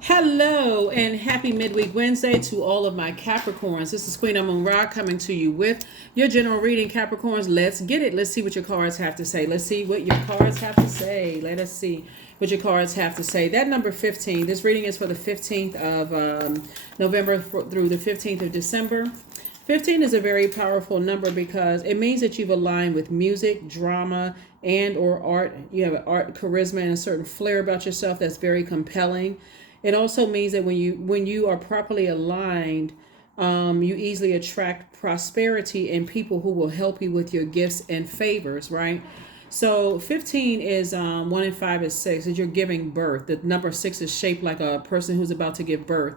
Hello and happy midweek Wednesday to all of my Capricorns. This is Queen Amun Ra coming to you with your general reading, Capricorns. Let's get it. Let's see what your cards have to say. Let's see what your cards have to say. Let us see what your cards have to say. That number 15, this reading is for the 15th of November through the 15th of December. 15 is a very powerful number because it means that you've aligned with music, drama, and or art. You have an art charisma and a certain flair about yourself that's very compelling. It also means that when you are properly aligned, you easily attract prosperity and people who will help you with your gifts and favors, right? So 15 is 1 and 5 is 6, is you're giving birth. The number 6 is shaped like a person who's about to give birth,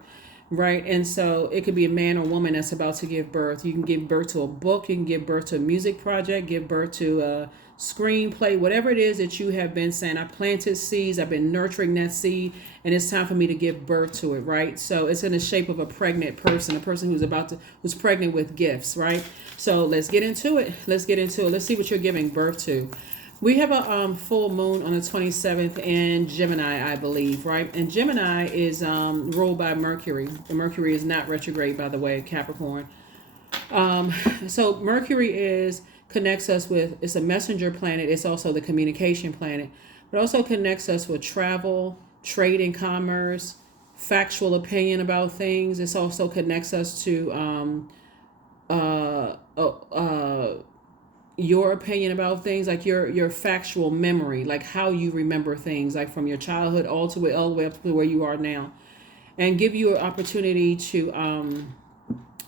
right? And so it could be a man or woman that's about to give birth. You can give birth to a book, you can give birth to a music project, give birth to a screenplay, whatever it is that you have been saying. I planted seeds, I've been nurturing that seed, and it's time for me to give birth to it, right? So it's in the shape of a pregnant person, a person who's pregnant with gifts, right? So let's get into it. Let's get into it. Let's see what you're giving birth to. We have a full moon on the 27th in Gemini, I believe, right? And Gemini is ruled by Mercury. And Mercury is not retrograde, by the way, Capricorn. So Mercury connects us with, it's a messenger planet. It's also the communication planet. It also connects us with travel, trade and commerce, factual opinion about things. It also connects us to uh, uh, uh, your opinion about things, like your factual memory, like how you remember things, like from your childhood all the way up to where you are now, and give you an opportunity to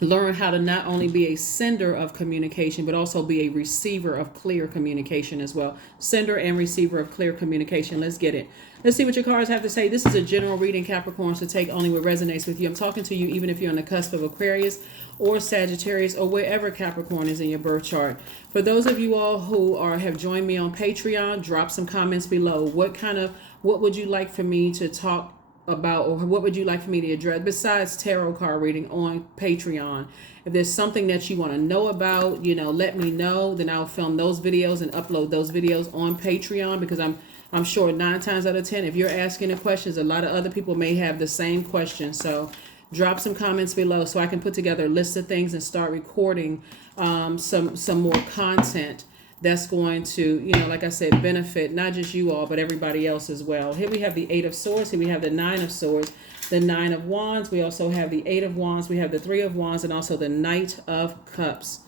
learn how to not only be a sender of communication, but also be a receiver of clear communication as well. Sender and receiver of clear communication. Let's get it. Let's see what your cards have to say. This is a general reading, Capricorn, so take only what resonates with you. I'm talking to you even if you're on the cusp of Aquarius or Sagittarius or wherever Capricorn is in your birth chart. For those of you all who have joined me on Patreon, drop some comments below. What would you like for me to talk about, or what would you like for me to address besides tarot card reading on Patreon? If there's something that you want to know about, let me know. Then I'll film those videos and upload those videos on Patreon, because I'm sure 9 times out of 10, if you're asking the questions, a lot of other people may have the same question. So drop some comments below so I can put together a list of things and start recording some more content that's going to, like I said, benefit not just you all, but everybody else as well. Here we have the 8 of Swords. Here we have the 9 of Swords, the 9 of Wands. We also have the 8 of Wands. We have the 3 of Wands, and also the Knight of Cups.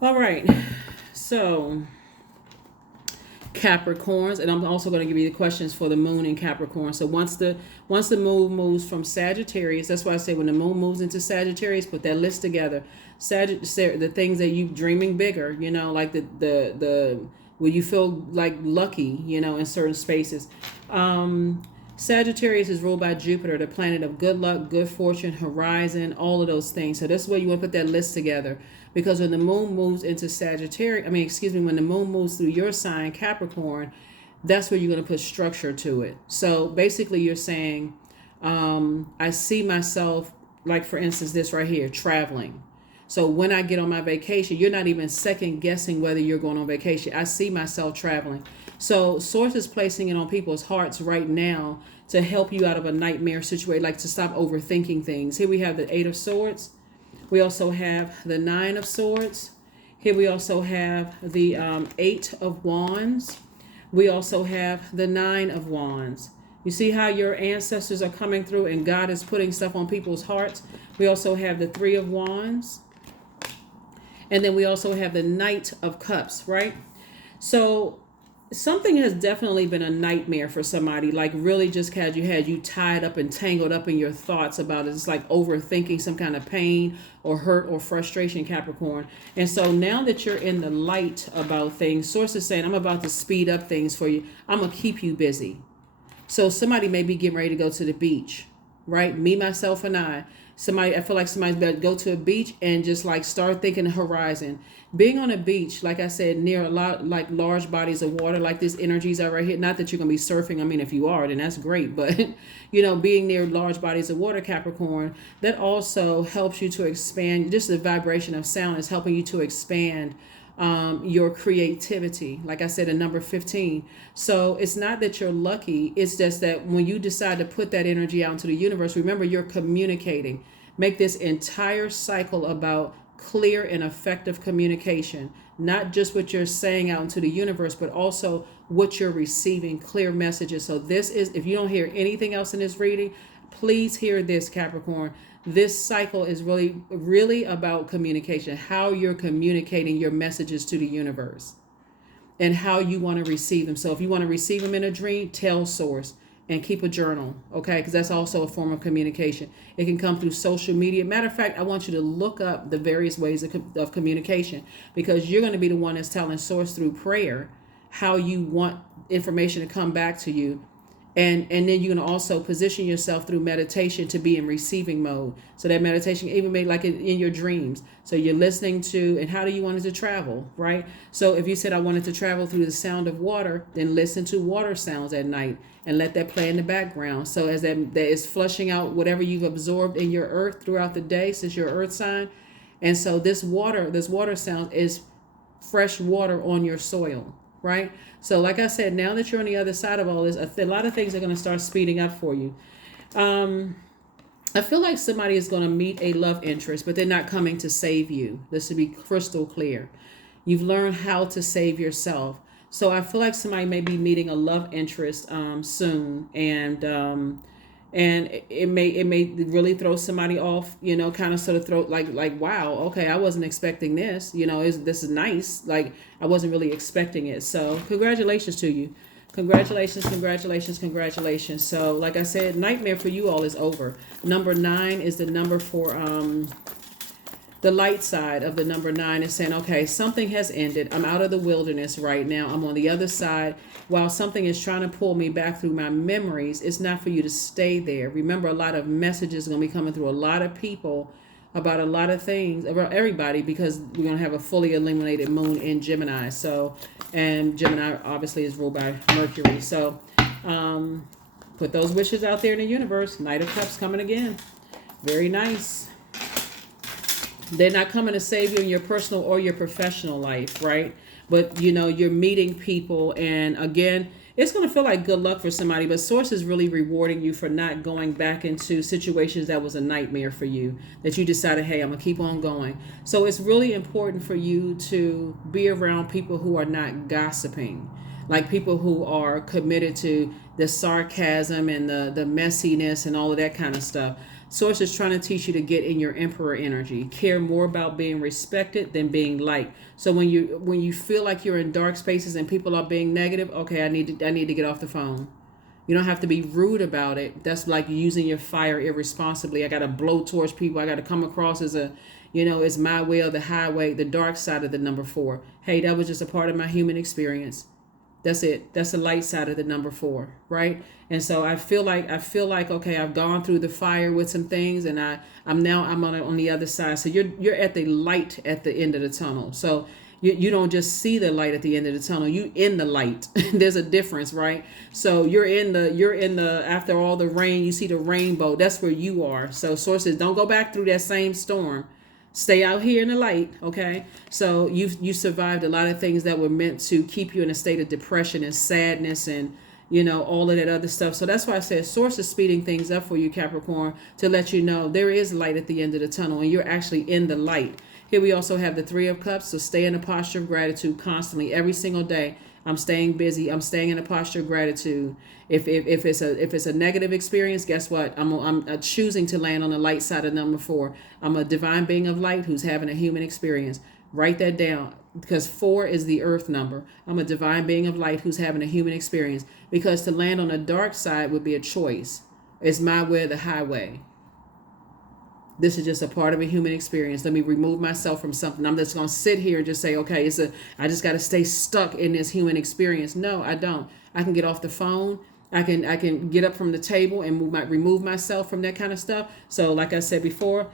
All right. So Capricorns, and I'm also going to give you the questions for the moon in Capricorn. So once the moon moves from Sagittarius, that's why I say when the moon moves into Sagittarius, put that list together. The things that you dreaming bigger, like the where you feel like lucky, in certain spaces. Sagittarius is ruled by Jupiter, the planet of good luck, good fortune, horizon, all of those things. So that's where you want to put that list together. Because when the moon moves into Sagittarius, when the moon moves through your sign, Capricorn, that's where you're going to put structure to it. So basically you're saying, I see myself, like for instance, this right here, traveling. So when I get on my vacation, you're not even second guessing whether you're going on vacation. I see myself traveling. So Source is placing it on people's hearts right now to help you out of a nightmare situation, like to stop overthinking things. Here we have the 8 of Swords. We also have the 9 of Swords. Here we also have the 8 of Wands. We also have the 9 of Wands. You see how your ancestors are coming through and God is putting stuff on people's hearts. We also have the 3 of Wands. And then we also have the Knight of Cups, right? So something has definitely been a nightmare for somebody, like really just had you tied up and tangled up in your thoughts about it. It's like overthinking some kind of pain or hurt or frustration, Capricorn. And so now that you're in the light about things, Source is saying, I'm about to speed up things for you. I'm going to keep you busy. So somebody may be getting ready to go to the beach, right? Me, myself, and I feel like somebody's better go to a beach and just like start thinking the horizon. Being on a beach, like I said, near a lot like large bodies of water, like these energies are right here. Not that you're gonna be surfing. I mean, if you are, then that's great. But being near large bodies of water, Capricorn, that also helps you to expand. Just the vibration of sound is helping you to expand your creativity. Like I said, a number 15. So it's not that you're lucky. It's just that when you decide to put that energy out into the universe, remember you're communicating. Make this entire cycle about clear and effective communication, not just what you're saying out into the universe, but also what you're receiving, clear messages. So this is, if you don't hear anything else in this reading, please hear this, Capricorn. This cycle is really, really about communication, how you're communicating your messages to the universe and how you want to receive them. So if you want to receive them in a dream, tell source and keep a journal, okay? Because that's also a form of communication. It can come through social media. Matter of fact, I want you to look up the various ways of communication, because you're going to be the one that's telling source through prayer how you want information to come back to you. And then you're going to also position yourself through meditation to be in receiving mode. So that meditation even made like in your dreams. So you're listening to, and how do you want it to travel, right? So if you said I wanted to travel through the sound of water, then listen to water sounds at night and let that play in the background. So as that is flushing out whatever you've absorbed in your earth throughout the day, since you're earth sign. And so this water sound is fresh water on your soil, right? So like I said, now that you're on the other side of all this, a lot of things are going to start speeding up for you. I feel like somebody is going to meet a love interest, but they're not coming to save you. This should be crystal clear. You've learned how to save yourself. So I feel like somebody may be meeting a love interest soon, and it may really throw somebody off, kind of sort of throw like wow, okay, I wasn't expecting this, this is nice, like I wasn't really expecting it. So congratulations to you. Congratulations. So like I said, nightmare for you all is over. Number 9 is the number for the light side of the number 9 is saying, okay, something has ended. I'm out of the wilderness right now. I'm on the other side. While something is trying to pull me back through my memories, it's not for you to stay there. Remember, a lot of messages are going to be coming through a lot of people about a lot of things, about everybody, because we're going to have a fully illuminated moon in Gemini. So, and Gemini obviously is ruled by Mercury. So put those wishes out there in the universe. Knight of Cups coming again. Very nice. They're not coming to save you in your personal or your professional life, right? But, you're meeting people. And again, it's going to feel like good luck for somebody. But Source is really rewarding you for not going back into situations that was a nightmare for you, that you decided, hey, I'm going to keep on going. So it's really important for you to be around people who are not gossiping, like people who are committed to the sarcasm and the messiness and all of that kind of stuff. Source is trying to teach you to get in your emperor energy, care more about being respected than being liked. So when you feel like you're in dark spaces and people are being negative, okay, I need to get off the phone. You don't have to be rude about it. That's like using your fire irresponsibly. I got to blow towards people. I got to come across as it's my way or the highway, the dark side of the number 4. Hey, that was just a part of my human experience. That's it. That's the light side of the number 4, right? And so I feel like, okay, I've gone through the fire with some things, and I'm on the other side. So you're at the light at the end of the tunnel. So you don't just see the light at the end of the tunnel. You in the light. There's a difference, right? So you're in the after all the rain, you see the rainbow. That's where you are. So sources, don't go back through that same storm. Stay out here in the light, okay? So you survived a lot of things that were meant to keep you in a state of depression and sadness and, all of that other stuff. So that's why I said Source is speeding things up for you, Capricorn, to let you know there is light at the end of the tunnel and you're actually in the light. Here we also have the 3 of Cups. So stay in a posture of gratitude constantly, every single day. I'm staying busy. I'm staying in a posture of gratitude. If it's a negative experience, guess what? I'm choosing to land on the light side of number 4. I'm a divine being of light who's having a human experience. Write that down, because 4 is the earth number. I'm a divine being of light who's having a human experience, because to land on the dark side would be a choice. It's my way or the highway. This is just a part of a human experience. Let me remove myself from something. I'm just going to sit here and just say, okay, I just got to stay stuck in this human experience. No, I don't. I can get off the phone. I can get up from the table and remove myself from that kind of stuff. So like I said before,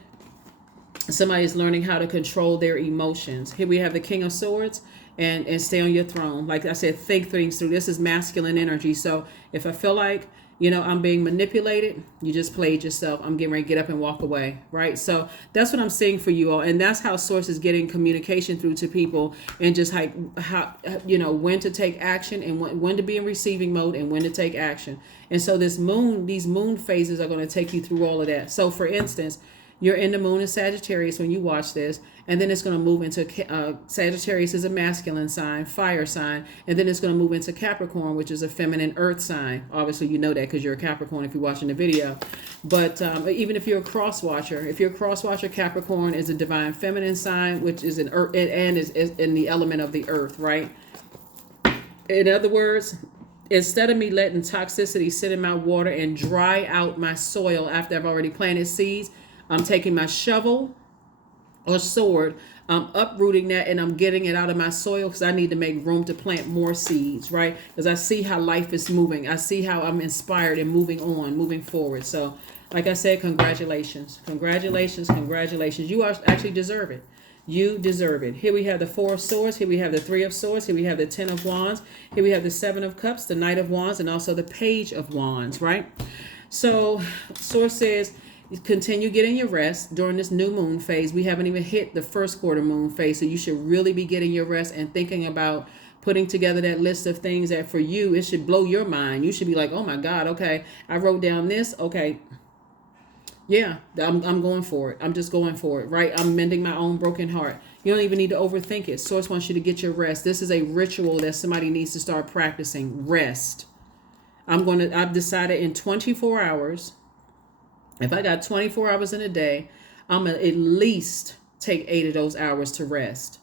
somebody is learning how to control their emotions. Here we have the King of Swords, and stay on your throne. Like I said, think things through. This is masculine energy. So if I feel like, I'm being manipulated. You just played yourself. I'm getting ready to get up and walk away, right? So that's what I'm seeing for you all. And that's how Source is getting communication through to people, and just like how, when to take action, and when to be in receiving mode, and when to take action. And so these moon phases are going to take you through all of that. So for instance, you're in the moon in Sagittarius when you watch this, and then it's going to move into Sagittarius is a masculine sign, fire sign, and then it's going to move into Capricorn, which is a feminine earth sign. Obviously, you know that because you're a Capricorn if you're watching the video. But even if you're a cross watcher, Capricorn is a divine feminine sign, which is an earth, and is in the element of the earth, right? In other words, instead of me letting toxicity sit in my water and dry out my soil after I've already planted seeds, I'm taking my shovel or sword, I'm uprooting that, and I'm getting it out of my soil because I need to make room to plant more seeds, right? Because I see how life is moving. I see how I'm inspired and moving forward. So like I said, congratulations. You actually deserve it. You deserve it. Here we have the 4 of Swords. Here we have the 3 of Swords. Here we have the 10 of Wands. Here we have the 7 of Cups, the Knight of Wands, and also the Page of Wands, right? So Source says, continue getting your rest during this new moon phase. We haven't even hit the first quarter moon phase, so you should really be getting your rest and thinking about putting together that list of things that for you, it should blow your mind. You should be like, oh my God, okay, I wrote down this. Okay, yeah, I'm going for it. I'm just going for it, right? I'm mending my own broken heart. You don't even need to overthink it. Source wants you to get your rest. This is a ritual that somebody needs to start practicing. Rest. I've decided in 24 hours, if I got 24 hours in a day, I'm going to at least take 8 of those hours to rest.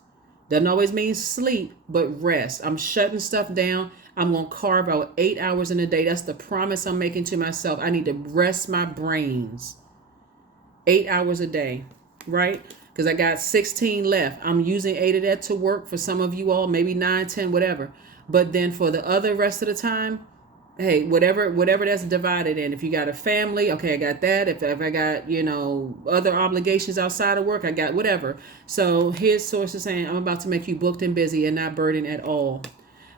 Doesn't always mean sleep, but rest. I'm shutting stuff down. I'm going to carve out 8 hours in a day. That's the promise I'm making to myself. I need to rest my brains. 8 hours a day, right? Because I got 16 left. I'm using 8 of that to work for some of you all, maybe 9, 10, whatever. But then for the other rest of the time, hey, whatever that's divided in. If you got a family, okay, I got that. If I got, other obligations outside of work, I got whatever. So his Source is saying, I'm about to make you booked and busy and not burdened at all.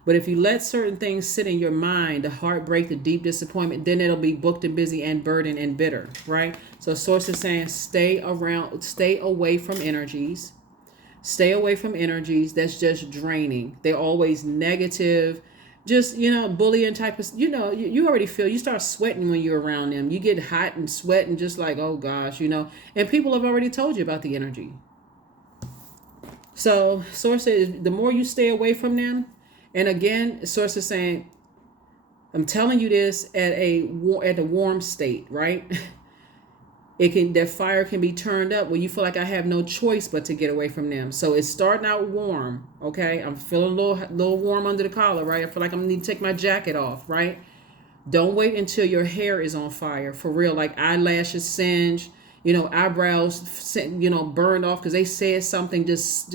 But if you let certain things sit in your mind, the heartbreak, the deep disappointment, then it'll be booked and busy and burdened and bitter, right? So Source is saying, stay away from energies. Stay away from energies that's just draining. They're always negative. Just, bullying type of, you already feel, you start sweating when you're around them. You get hot and sweat and just like, oh gosh, and people have already told you about the energy. So Source says, the more you stay away from them, and again, Source is saying, I'm telling you this at a warm state, right? That fire can be turned up where you feel like I have no choice but to get away from them. So it's starting out warm, okay? I'm feeling a little warm under the collar, right? I feel like I'm going to need to take my jacket off, right? Don't wait until your hair is on fire, for real. Like eyelashes singed, eyebrows, burned off because they said something, just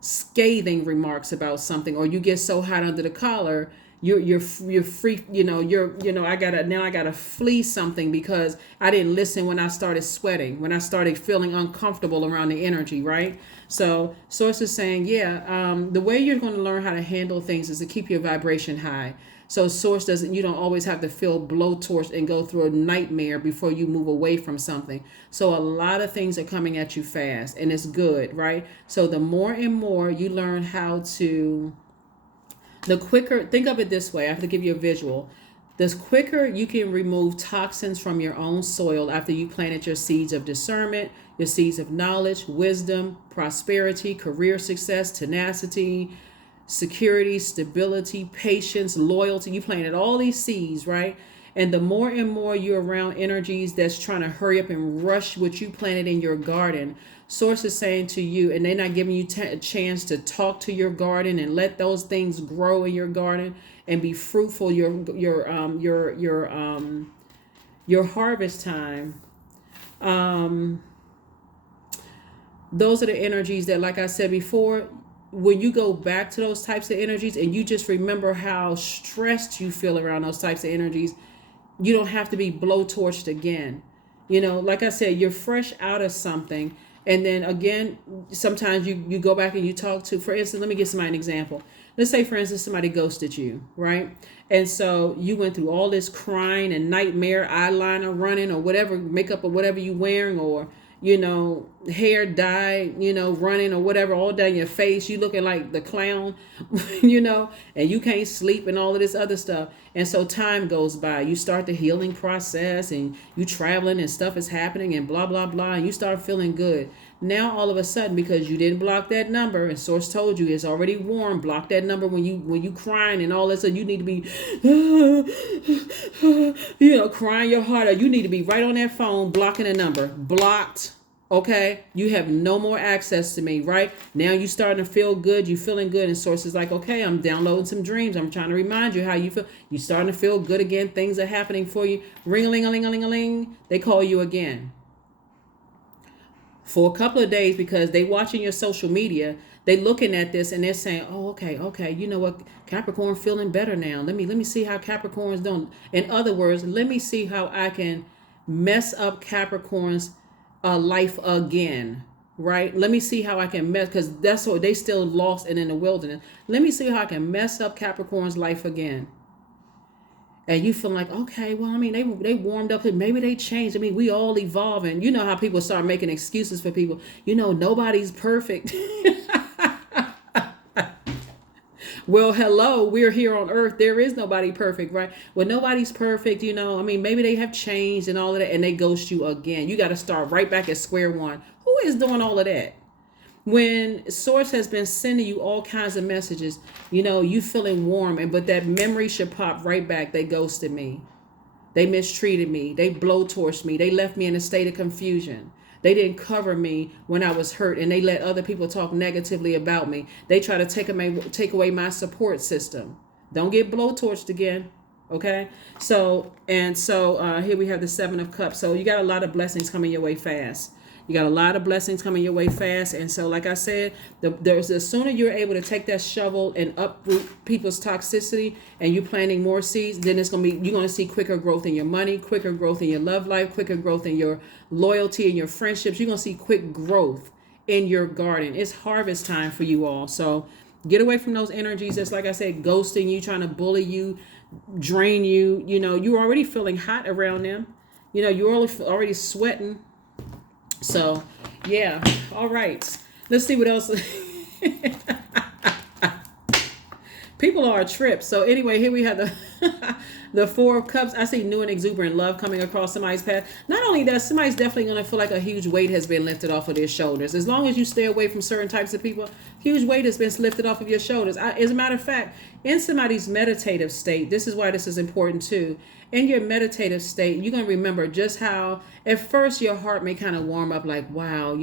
scathing remarks about something, or you get so hot under the collar, you're free, I gotta flee something because I didn't listen when I started sweating, when I started feeling uncomfortable around the energy, right? So Source is saying, the way you're going to learn how to handle things is to keep your vibration high. So Source you don't always have to feel blowtorch and go through a nightmare before you move away from something. So a lot of things are coming at you fast, and it's good, right? So the more and more you learn how to, the quicker, think of it this way, I have to give you a visual. The quicker you can remove toxins from your own soil after you planted your seeds of discernment, your seeds of knowledge, wisdom, prosperity, career success, tenacity, security, stability, patience, loyalty. You planted all these seeds, right? And the more and more you're around energies that's trying to hurry up and rush what you planted in your garden, Source is saying to you, and they're not giving you a chance to talk to your garden and let those things grow in your garden and be fruitful. Your harvest time. Those are the energies that, like I said before, when you go back to those types of energies and you just remember how stressed you feel around those types of energies, you don't have to be blowtorched again. Like I said, you're fresh out of something. And then again, sometimes you go back and you talk to, for instance, let me give somebody an example. let's say, for instance, somebody ghosted you, right? And so you went through all this crying and nightmare, eyeliner running or whatever, makeup or whatever you wearing, or, hair dye, running or whatever, all down your face. You looking like the clown, and you can't sleep and all of this other stuff. And so time goes by. You start the healing process and you traveling and stuff is happening and blah, blah, blah. And you start feeling good. Now, all of a sudden, because you didn't block that number and source told you it's already warm, block that number when you crying and all that stuff. You need to be, crying your heart out. You need to be right on that phone, blocking a number. Blocked. Okay, you have no more access to me, right? Now you starting to feel good. You feeling good. And source is like, okay, I'm downloading some dreams. I'm trying to remind you how you feel. You starting to feel good again. Things are happening for you. Ring-a-ling-a-ling-a-ling-a-ling. They call you again. For a couple of days, because they watching your social media, they looking at this and they're saying, oh, okay, you know what, Capricorn feeling better now. Let me see how Capricorn's doing. In other words, let me see how I can mess up Capricorn's life again, right? Let me see how I can mess, because that's what they still lost and in the wilderness. Let me see how I can mess up Capricorn's life again. And you feel like, okay, well, I mean, they warmed up, and maybe they changed. I mean, we all evolving. You know how people start making excuses for people. Nobody's perfect. Well, hello, we're here on earth. There is nobody perfect, right? Well, nobody's perfect, I mean, maybe they have changed and all of that, and they ghost you again. You got to start right back at square one. Who is doing all of that? When source has been sending you all kinds of messages, you feeling warm, but that memory should pop right back. They ghosted me. They mistreated me. They blowtorched me. They left me in a state of confusion. They didn't cover me when I was hurt, and they let other people talk negatively about me. They try to take away my support system. Don't get blowtorched again. Okay. So here we have the 7 of Cups. So you got a lot of blessings coming your way fast. You got a lot of blessings coming your way fast. And so, like I said, the sooner you're able to take that shovel and uproot people's toxicity, and you're planting more seeds, then you're going to see quicker growth in your money, quicker growth in your love life, quicker growth in your loyalty and your friendships. You're going to see quick growth in your garden. It's harvest time for you all. So get away from those energies that's, like I said, ghosting you, trying to bully you, drain you. You're already feeling hot around them. You're already sweating. So, yeah. All right. Let's see what else. People are a trip. So anyway, here we have the 4 of Cups. I see new and exuberant love coming across somebody's path. Not only that, somebody's definitely going to feel like a huge weight has been lifted off of their shoulders. As long as you stay away from certain types of people, huge weight has been lifted off of your shoulders. As a matter of fact, in somebody's meditative state, this is why this is important too. In your meditative state, you're going to remember just how at first your heart may kind of warm up, like, wow,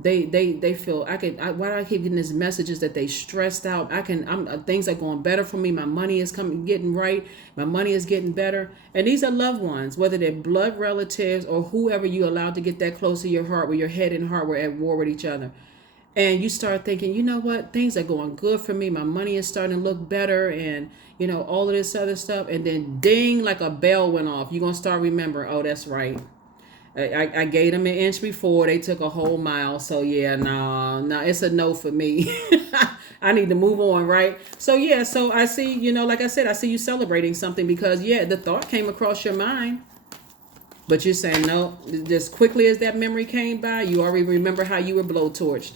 they feel why do I keep getting these messages that they stressed out? Things are going better for me. My money is getting right. My money is getting better. And these are loved ones, whether they're blood relatives or whoever you allowed to get that close to your heart, where your head and heart were at war with each other. And you start thinking, you know what? Things are going good for me. My money is starting to look better, and all of this other stuff. And then ding, like a bell went off. You're going to start remembering, oh, that's right. I gave them an inch before. They took a whole mile. So, yeah, no, it's a no for me. I need to move on, right? So, yeah, so I see, like I said, I see you celebrating something because, yeah, the thought came across your mind. But you're saying, no, just quickly as that memory came by, you already remember how you were blowtorched.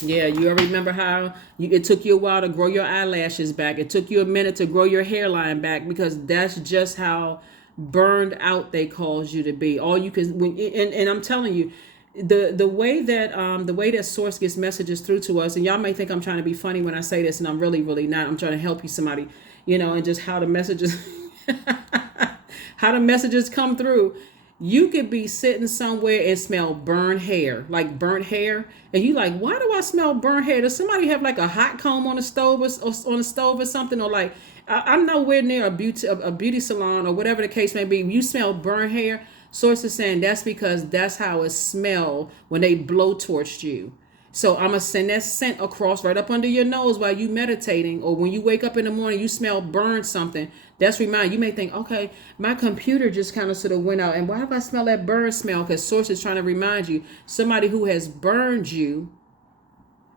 Yeah, you already remember how it took you a while to grow your eyelashes back. It took you a minute to grow your hairline back, because that's just how burned out they caused you to be. All you can, and I'm telling you, the way that source gets messages through to us, and y'all may think I'm trying to be funny when I say this, and I'm really, really not. I'm trying to help you, somebody, and just how the messages, how the messages come through. You could be sitting somewhere and smell burnt hair, like burnt hair. And you like, why do I smell burnt hair? Does somebody have like a hot comb on the stove or on the stove or something? Or like, I'm nowhere near a beauty salon or whatever the case may be. You smell burnt hair. Source is saying that's because that's how it smelled when they blowtorched you. So I'm going to send that scent across right up under your nose while you meditating, or when you wake up in the morning, you smell burned something. That's remind you may think, okay, my computer just kind of sort of went out. And why do I smell that burn smell? Because source is trying to remind you, somebody who has burned you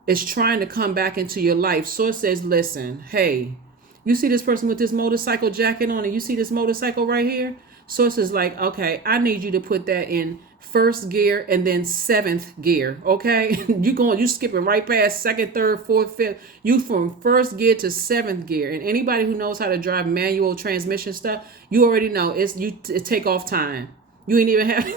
is trying to come back into your life. Source says, listen, hey, you see this person with this motorcycle jacket on, and you see this motorcycle right here? Source is like, okay, I need you to put that in first gear and then seventh gear. Okay, you skipping right past second, third, fourth, fifth. You from first gear to seventh gear. And anybody who knows how to drive manual transmission stuff, you already know it take off time. You ain't even have.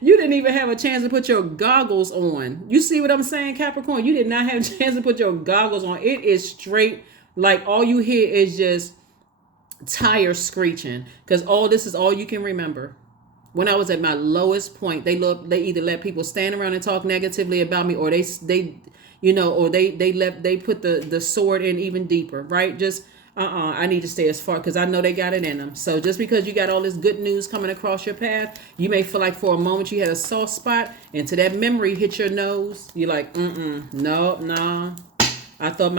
You didn't even have a chance to put your goggles on. You see what I'm saying, Capricorn? You did not have a chance to put your goggles on. It is straight, like all you hear is just tires screeching, because all this is all you can remember. When I was at my lowest point, they either let people stand around and talk negatively about me, or they put the sword in even deeper, right? Just I need to stay as far, because I know they got it in them. So just because you got all this good news coming across your path, you may feel like for a moment you had a soft spot, and to that memory hit your nose, you're like, no. I thought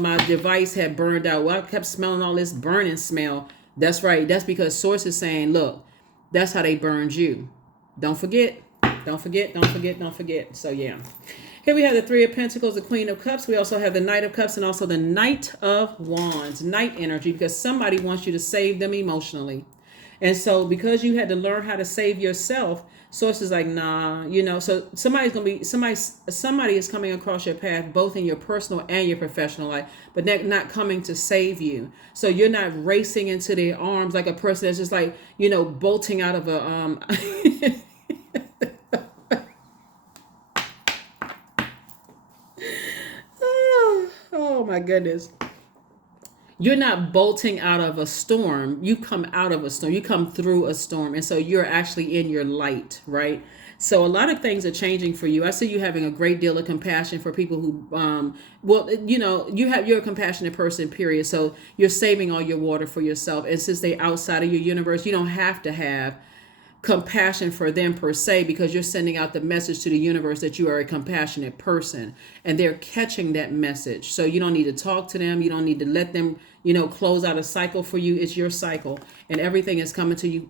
my device had burned out. Well, I kept smelling all this burning smell. That's right. That's because Source is saying, look, that's how they burned you. Don't forget. So yeah. Here we have the Three of Pentacles, the Queen of Cups. We also have the Knight of Cups and also the Knight of Wands, Knight energy, because somebody wants you to save them emotionally. And so because you had to learn how to save yourself, Source is like, nah, so somebody is coming across your path, both in your personal and your professional life, but not coming to save you. So you're not racing into their arms like a person that's just like, bolting out of a, oh my goodness. You're not bolting out of a storm. You come out of a storm. You come through a storm. And so you're actually in your light, right? So a lot of things are changing for you. I see you having a great deal of compassion for people who, you're a compassionate person, period. So you're saving all your water for yourself. And since they're outside of your universe, you don't have to have compassion for them per se, because you're sending out the message to the universe that you are a compassionate person, and they're catching that message. So you don't need to talk to them. You don't need to let them, close out a cycle for you. It's your cycle, and everything is coming to you,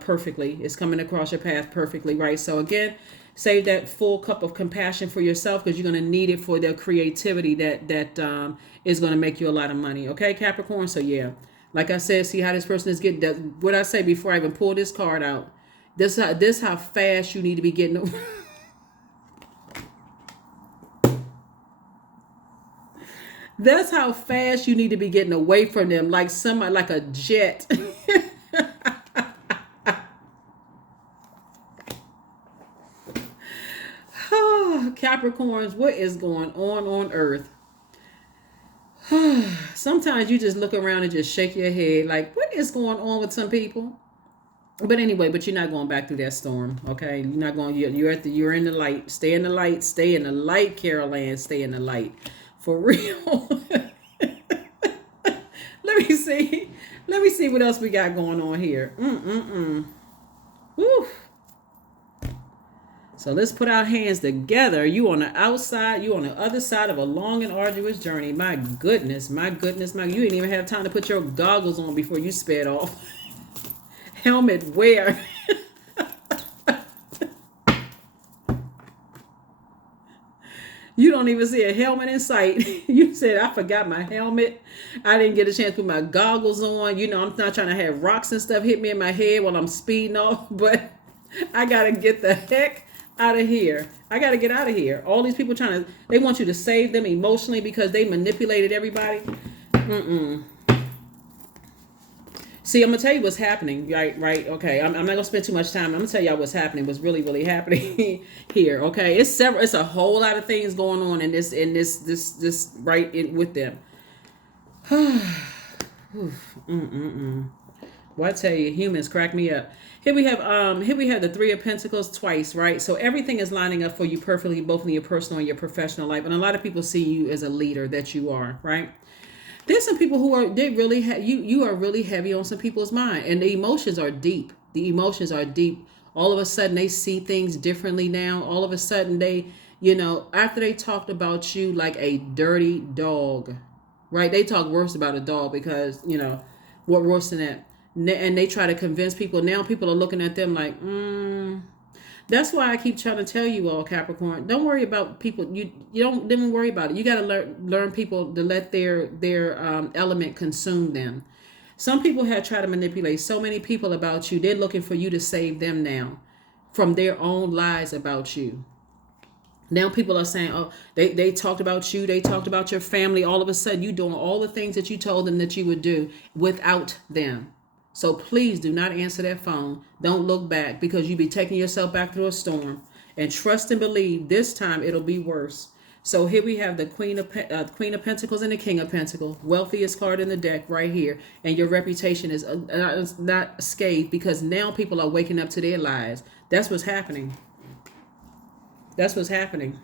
perfectly. It's coming across your path perfectly, right? So again, save that full cup of compassion for yourself, because you're going to need it for the creativity that is going to make you a lot of money. Okay, Capricorn? So yeah. Like I said, see how this person is getting that. What I say before I even pull this card out. This how fast you need to be getting. That's how fast you need to be getting away from them, like somebody, like a jet. Capricorns, what is going on Earth? Sometimes you just look around and just shake your head like, what is going on with some people? But anyway, you're not going back through that storm, okay? You're not going. You're in the light. Stay in the light. Stay in the light, Carol Ann. Stay in the light, for real. Let me see what else we got going on here. Woo. So let's put our hands together. You on the outside, you on the other side of a long and arduous journey. My goodness. You didn't even have time to put your goggles on before you sped off. Helmet wear. You don't even see a helmet in sight. You said, I forgot my helmet. I didn't get a chance to put my goggles on. I'm not trying to have rocks and stuff hit me in my head while I'm speeding off, but I got to get the heck out of here. I got to get out of here. All these people they want you to save them emotionally because they manipulated everybody. See, I'm going to tell you what's happening, right? Okay, I'm not going to spend too much time. I'm going to tell y'all what's happening, what's really, really happening here, okay? It's a whole lot of things going on in this right in with them. Well, I tell you, humans crack me up. Here we have the Three of Pentacles twice, right? So everything is lining up for you perfectly, both in your personal and your professional life. And a lot of people see you as a leader that you are, right? There's some people who are you are really heavy on some people's mind, and the emotions are deep. All of a sudden they see things differently now. All of a sudden they, after they talked about you like a dirty dog, right? They talk worse about a dog because, what worse than that? and they try to convince people. Now people are looking at them like, That's why I keep trying to tell you all, Capricorn, don't worry about people. You don't even worry about it. You got to learn people to let their element consume them. Some people have tried to manipulate so many people about you. They're looking for you to save them now from their own lies about you. Now people are saying, oh, they talked about you. They talked about your family. All of a sudden, you doing all the things that you told them that you would do without them. So please do not answer that phone. Don't look back, because you be taking yourself back through a storm. And trust and believe this time it'll be worse. So here we have the Queen of Pentacles and the King of Pentacles. Wealthiest card in the deck right here. And your reputation is not scathed, because now people are waking up to their lies. That's what's happening. That's what's happening.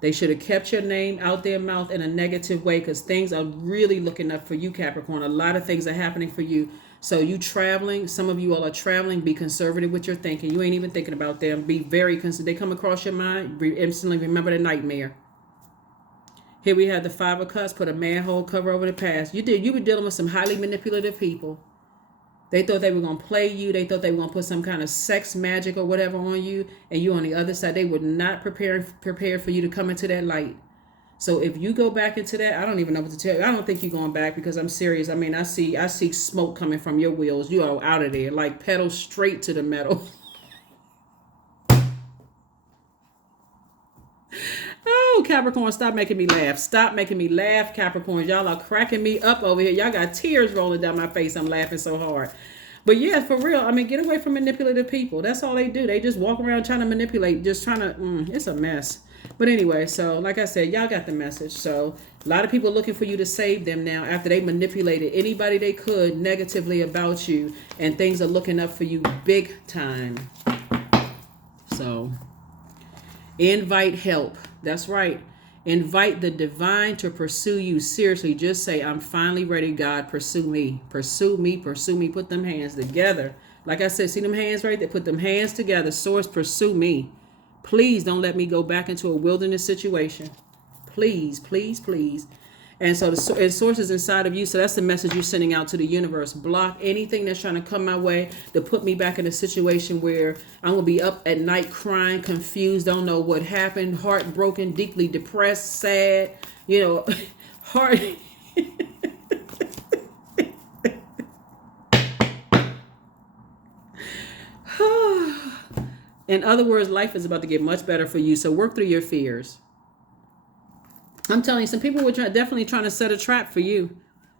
They should have kept your name out their mouth in a negative way, because things are really looking up for you, Capricorn. A lot of things are happening for you. So you traveling, some of you all are traveling, be conservative with your thinking. You ain't even thinking about them. Be very conservative. They come across your mind, instantly remember the nightmare. Here we have the Five of Cups, put a manhole cover over the past. You were dealing with some highly manipulative people. They thought they were going to play you. They thought they were going to put some kind of sex magic or whatever on you. And you on the other side. They were not prepared for you to come into that light. So if you go back into that, I don't even know what to tell you. I don't think you're going back, because I'm serious. I mean, I see smoke coming from your wheels. You are out of there. Like pedal straight to the metal. Oh, Capricorn, stop making me laugh. Stop making me laugh, Capricorn. Y'all are cracking me up over here. Y'all got tears rolling down my face. I'm laughing so hard. But yeah, for real, I mean, get away from manipulative people. That's all they do. They just walk around trying to manipulate, just trying to, it's a mess. But anyway, so like I said, y'all got the message. So a lot of people looking for you to save them now after they manipulated anybody they could negatively about you. And things are looking up for you big time. So invite help. That's right. Invite the divine to pursue you. Seriously, just say, I'm finally ready, God. Pursue me. Pursue me. Pursue me. Put them hands together. Like I said, see them hands right there? Put them hands together. Source, pursue me. Please don't let me go back into a wilderness situation. Please, please, please. And so the source is inside of you. So that's the message you're sending out to the universe. Block anything that's trying to come my way to put me back in a situation where I'm going to be up at night crying, confused, don't know what happened, heartbroken, deeply depressed, sad, heart. In other words, life is about to get much better for you. So work through your fears. I'm telling you, some people were definitely trying to set a trap for you.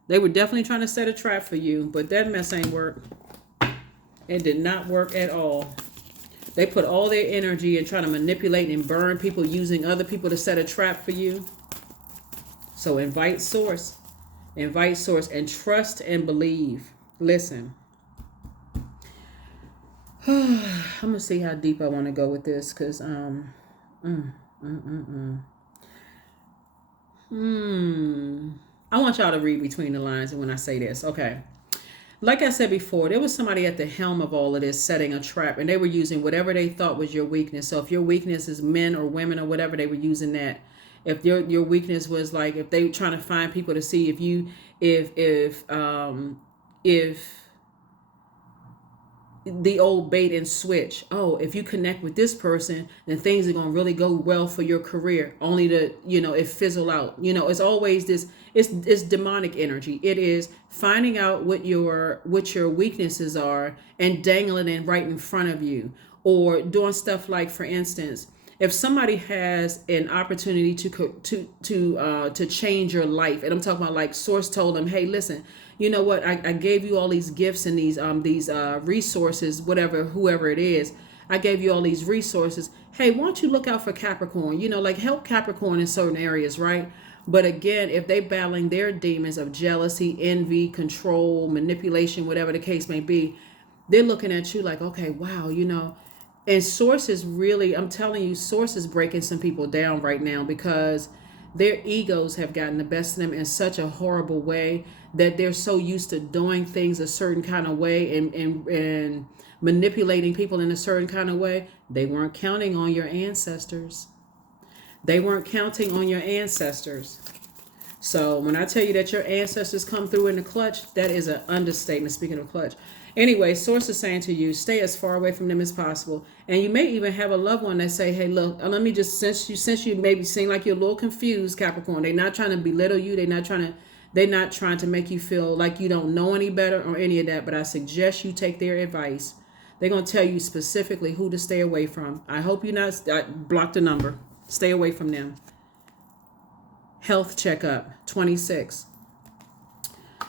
They were definitely trying to set a trap for you, but that mess ain't work. It did not work at all. They put all their energy in trying to manipulate and burn people, using other people to set a trap for you. So invite source. Invite source and trust and believe. Listen. I'm going to see how deep I want to go with this, because I want y'all to read between the lines when I say this. Okay. Like I said before, there was somebody at the helm of all of this setting a trap, and they were using whatever they thought was your weakness. So if your weakness is men or women or whatever, they were using that. If your weakness was like, if they were trying to find people to see if you, if the old bait and switch. Oh, if you connect with this person, then things are going to really go well for your career, only to, it fizzle out. It's always this, it's demonic energy. It is finding out what your weaknesses are and dangling it right in front of you, or doing stuff like, for instance, if somebody has an opportunity to change your life, and I'm talking about like source told them, hey, listen, you know what? I gave you all these gifts and these resources, whoever it is. I gave you all these resources. Hey, why don't you look out for Capricorn? Like help Capricorn in certain areas, right? But again, if they battling their demons of jealousy, envy, control, manipulation, whatever the case may be, they're looking at you like, okay, wow, And source is really, I'm telling you, source is breaking some people down right now, because their egos have gotten the best of them in such a horrible way that they're so used to doing things a certain kind of way and manipulating people in a certain kind of way. They weren't counting on your ancestors. They weren't counting on your ancestors. So when I tell you that your ancestors come through in the clutch, that is an understatement, speaking of clutch. Anyway, source is saying to you, stay as far away from them as possible. And you may even have a loved one that say, hey, look, let me just, since you maybe seem like you're a little confused, Capricorn, they're not trying to belittle you. They're not trying to make you feel like you don't know any better or any of that. But I suggest you take their advice. They're going to tell you specifically who to stay away from. I hope you not block the number. Stay away from them. Health checkup, 26.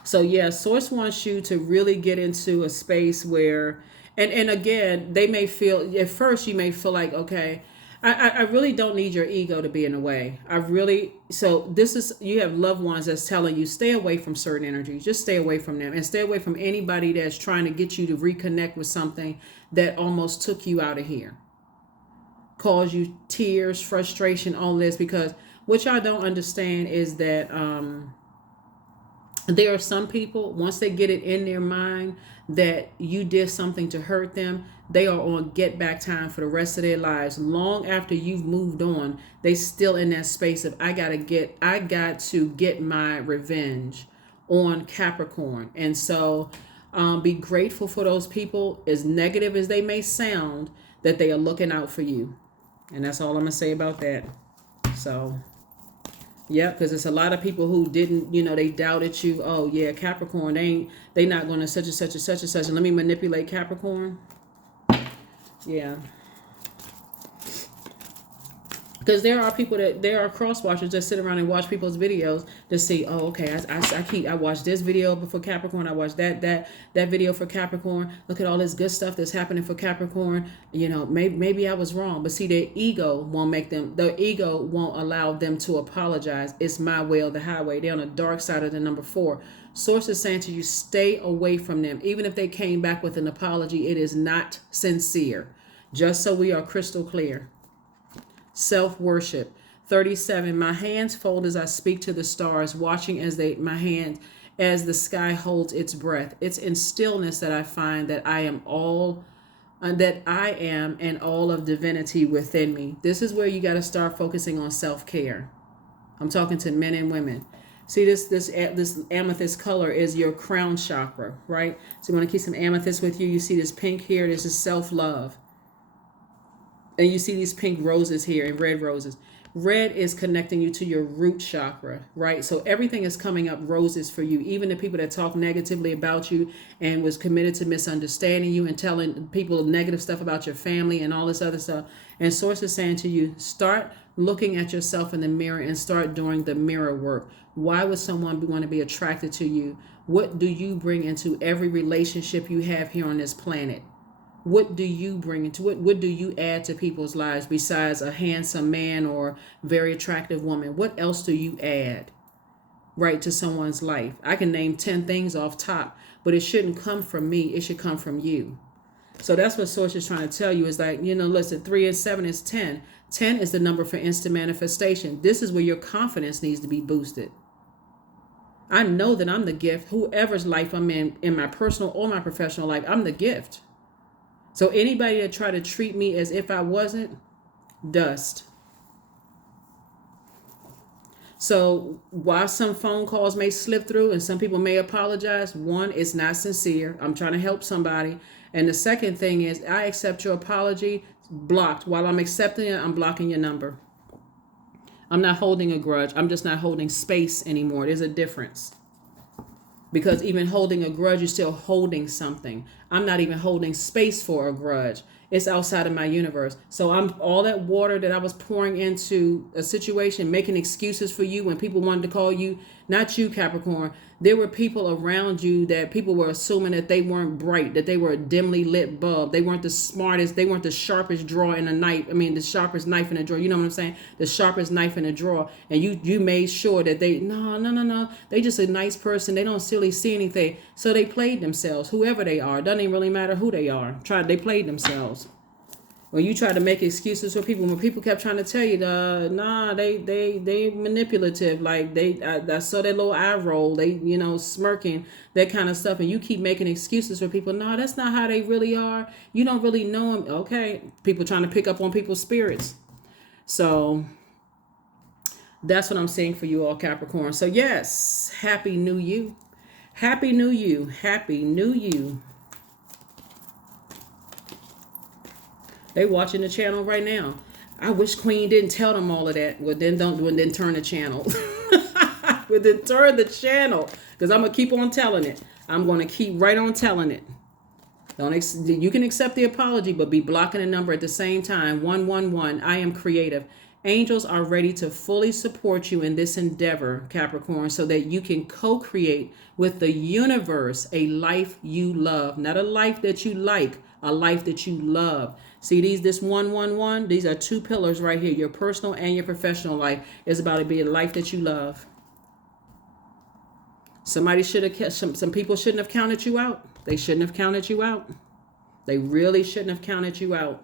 So yeah, source wants you to really get into a space where, and again, they may feel, at first you may feel like, okay, I really don't need your ego to be in the way. So this is, you have loved ones that's telling you, stay away from certain energies. Just stay away from them and stay away from anybody that's trying to get you to reconnect with something that almost took you out of here. Cause you tears, frustration, all this, because what y'all don't understand is that there are some people, once they get it in their mind that you did something to hurt them, they are on get back time for the rest of their lives. Long after you've moved on, they still in that space of I got to get my revenge on Capricorn. And so be grateful for those people, as negative as they may sound, that they are looking out for you. And that's all I'm gonna say about that. So yeah, because it's a lot of people who didn't, they doubted you. Oh yeah, Capricorn, they not going to such and such and such and such. And let me manipulate Capricorn. Yeah. Because there are cross watchers that sit around and watch people's videos to see, oh, okay, I watched this video for Capricorn. I watched that video for Capricorn. Look at all this good stuff that's happening for Capricorn. Maybe I was wrong. But see, their ego won't allow them to apologize. It's my way or the highway. They're on the dark side of the number 4. Source is saying to you, stay away from them. Even if they came back with an apology, it is not sincere. Just so we are crystal clear. Self-worship, 37. My hands fold as I speak to the stars, watching as the sky holds its breath. It's in stillness that I find that I am and all of divinity within me. This is where you got to start focusing on self-care. I'm talking to men and women. See, this amethyst color is your crown chakra, right? So you want to keep some amethyst with you. You see this pink here. This is self-love. And you see these pink roses here and red roses. Red is connecting you to your root chakra, right? So everything is coming up roses for you. Even the people that talk negatively about you and was committed to misunderstanding you and telling people negative stuff about your family and all this other stuff. And Source is saying to you, start looking at yourself in the mirror and start doing the mirror work. Why would someone want to be attracted to you? What do you bring into every relationship you have here on this planet? What do you bring into it? What do you add to people's lives besides a handsome man or very attractive woman? What else do you add, right, to someone's life? I can name 10 things off top, but it shouldn't come from me. It should come from you. So that's what Source is trying to tell you is like, listen, 3 and 7 is 10. 10 is the number for instant manifestation. This is where your confidence needs to be boosted. I know that I'm the gift. Whoever's life I'm in my personal or my professional life, I'm the gift. So anybody that try to treat me as if I wasn't, dust. So while some phone calls may slip through and some people may apologize, one, it's not sincere. I'm trying to help somebody. And the second thing is I accept your apology, blocked. While I'm accepting it, I'm blocking your number. I'm not holding a grudge. I'm just not holding space anymore. There's a difference. Because even holding a grudge, you're still holding something. I'm not even holding space for a grudge. It's outside of my universe. So I'm all that water that I was pouring into a situation, making excuses for you when people wanted to call you, not you, Capricorn. There were people around you that people were assuming that they weren't bright, that they were a dimly lit bulb. They weren't the smartest. They weren't the sharpest drawer in a knife. The sharpest knife in a drawer. You know what I'm saying? The sharpest knife in a drawer. And you made sure that no. They just a nice person. They don't really see anything. So they played themselves, whoever they are. It doesn't even really matter who they are. They played themselves. When you try to make excuses for people, when people kept trying to tell you, they manipulative. Like I saw that little eye roll, they, smirking, that kind of stuff. And you keep making excuses for people. No, that's not how they really are. You don't really know them. Okay. People trying to pick up on people's spirits. So That's what I'm seeing for you all, Capricorn. So yes, happy new you. Happy new you. Happy new you. They watching the channel right now. I wish Queen didn't tell them all of that. Well, then then turn the channel. Well, then turn the channel. Because I'm going to keep on telling it. I'm going to keep right on telling it. You can accept the apology, but be blocking a number at the same time. 111. I am creative. Angels are ready to fully support you in this endeavor, Capricorn, so that you can co-create with the universe a life you love. Not a life that you like, a life that you love. See this 111? These are two pillars right here. Your personal and your professional life is about to be a life that you love. Somebody should have, some people shouldn't have counted you out. They shouldn't have counted you out. They really shouldn't have counted you out.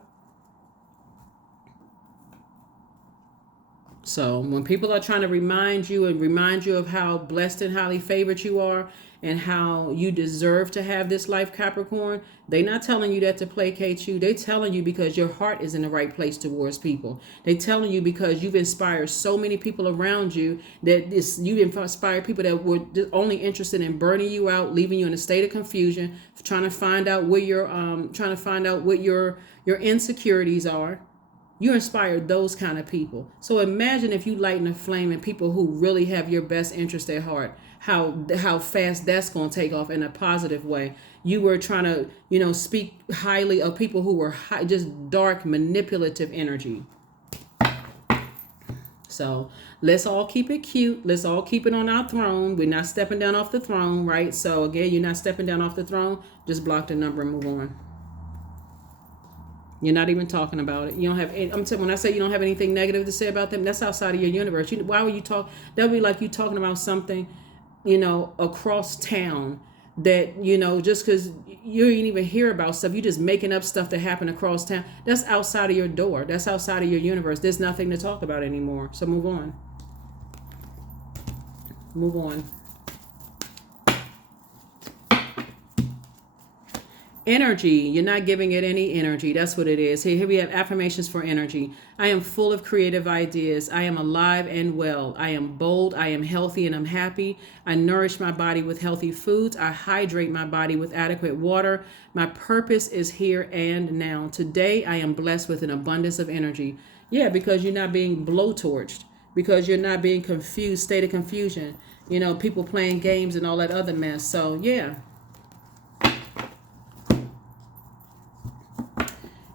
So when people are trying to remind you of how blessed and highly favored you are and how you deserve to have this life, Capricorn, they're not telling you that to placate you. They're telling you because your heart is in the right place towards people. They're telling you because you've inspired so many people around you that you inspired people that were only interested in burning you out, leaving you in a state of confusion, trying to find out what your insecurities are. You inspired those kind of people. So imagine if you lighten a flame in people who really have your best interest at heart, how fast that's going to take off in a positive way. You were trying to, speak highly of people who were just dark, manipulative energy. So let's all keep it cute. Let's all keep it on our throne. We're not stepping down off the throne, right? So again, you're not stepping down off the throne. Just block the number and move on. You're not even talking about it. You don't have. When I say you don't have anything negative to say about them, that's outside of your universe. Why would you talk? That would be like you talking about something, across town that just because you didn't even hear about stuff, you just making up stuff that happened across town. That's outside of your door. That's outside of your universe. There's nothing to talk about anymore. So move on. Move on. Energy. You're not giving it any energy. That's what it is. Here we have affirmations for energy. I am full of creative ideas. I am alive and well. I am bold. I am healthy and I'm happy. I nourish my body with healthy foods. I hydrate my body with adequate water. My purpose is here and now. Today, I am blessed with an abundance of energy. Yeah, because you're not being blowtorched. Because you're not being confused, state of confusion. People playing games and all that other mess. So, yeah.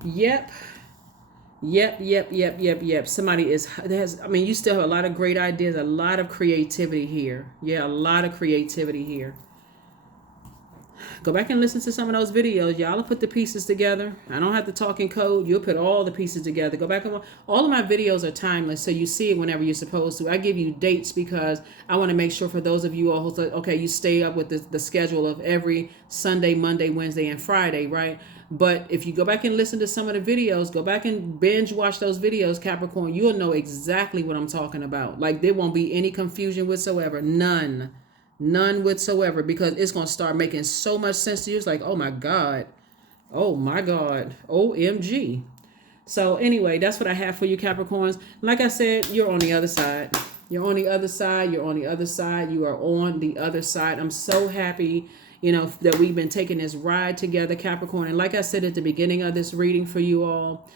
Yep. Somebody you still have a lot of great ideas, a lot of creativity here. Yeah, a lot of creativity here. Go back and listen to some of those videos. Y'all will put the pieces together. I don't have to talk in code. You'll put all the pieces together. Go back and all of my videos are timeless, so you see it whenever you're supposed to. I give you dates because I want to make sure for those of you all who you stay up with the schedule of every Sunday, Monday, Wednesday, and Friday, right? But if you go back and listen to some of the videos, go back and binge watch those videos, Capricorn, you'll know exactly what I'm talking about. Like there won't be any confusion whatsoever. None whatsoever, because it's going to start making so much sense to you. It's like, oh my God, OMG. So anyway, that's what I have for you, Capricorns. Like I said, you're on the other side. You're on the other side. You're on the other side. You are on the other side. I'm so happy that we've been taking this ride together, Capricorn. And like I said at the beginning of this reading for you all,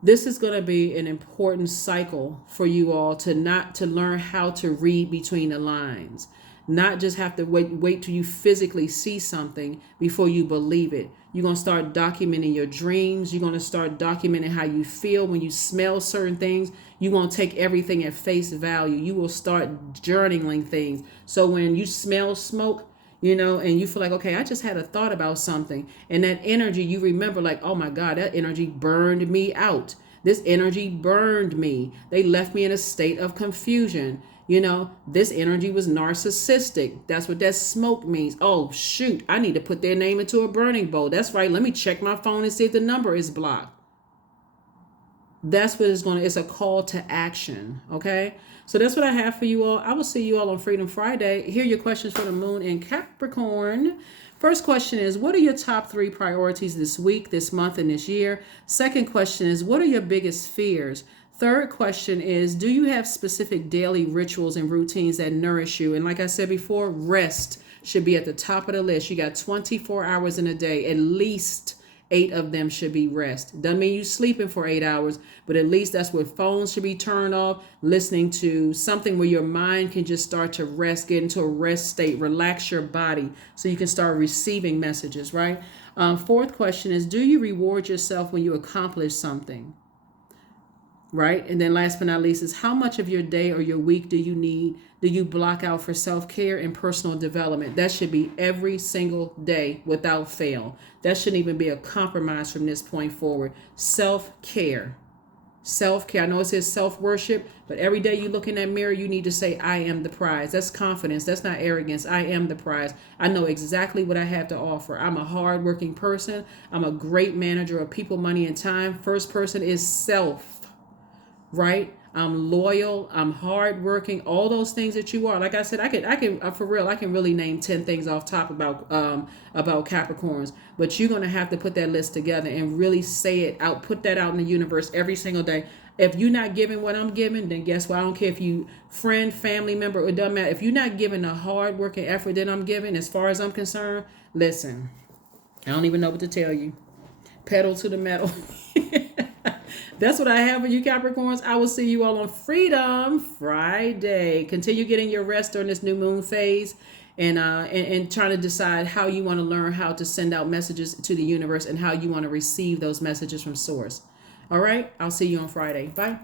this is going to be an important cycle for you all to learn how to read between the lines. Not just have to wait till you physically see something before you believe it. You're going to start documenting your dreams. You're going to start documenting how you feel when you smell certain things. You won't take everything at face value. You will start journaling things. So when you smell smoke, and you feel like, okay, I just had a thought about something. And that energy, you remember like, oh my God, that energy burned me out. This energy burned me. They left me in a state of confusion. This energy was narcissistic. That's what that smoke means. Oh, shoot, I need to put their name into a burning bowl. That's right. Let me check my phone and see if the number is blocked. That's what it's a call to action. Okay. So that's what I have for you all. I will see you all on Freedom Friday. Here are your questions for the moon in Capricorn. First question is, what are your top 3 priorities this week, this month, and this year? Second question is, what are your biggest fears? Third question is, do you have specific daily rituals and routines that nourish you? And like I said before, rest should be at the top of the list. You got 24 hours in a day. At least 8 of them should be rest. Doesn't mean you sleeping for 8 hours, but at least that's what phones should be turned off. Listening to something where your mind can just start to rest, get into a rest state, relax your body so you can start receiving messages, right? Fourth question is, do you reward yourself when you accomplish something? Right? And then last but not least is, how much of your day or your week do you block out for self-care and personal development? That should be every single day without fail. That shouldn't even be a compromise from this point forward. Self-care. Self-care. I know it says self-worship, but every day you look in that mirror, you need to say, I am the prize. That's confidence. That's not arrogance. I am the prize. I know exactly what I have to offer. I'm a hardworking person. I'm a great manager of people, money, and time. First person is self. Right? I'm loyal. I'm hardworking. All those things that you are. Like I said, I can for real. I can really name 10 things off top about Capricorns. But you're gonna have to put that list together and really say it out. Put that out in the universe every single day. If you're not giving what I'm giving, then guess what? I don't care if you friend, family member, it doesn't matter. If you're not giving the hard work and effort that I'm giving, as far as I'm concerned, listen. I don't even know what to tell you. Pedal to the metal. That's what I have for you, Capricorns. I will see you all on Freedom Friday. Continue getting your rest during this new moon phase and trying to decide how you want to learn how to send out messages to the universe and how you want to receive those messages from source. All right. I'll see you on Friday. Bye.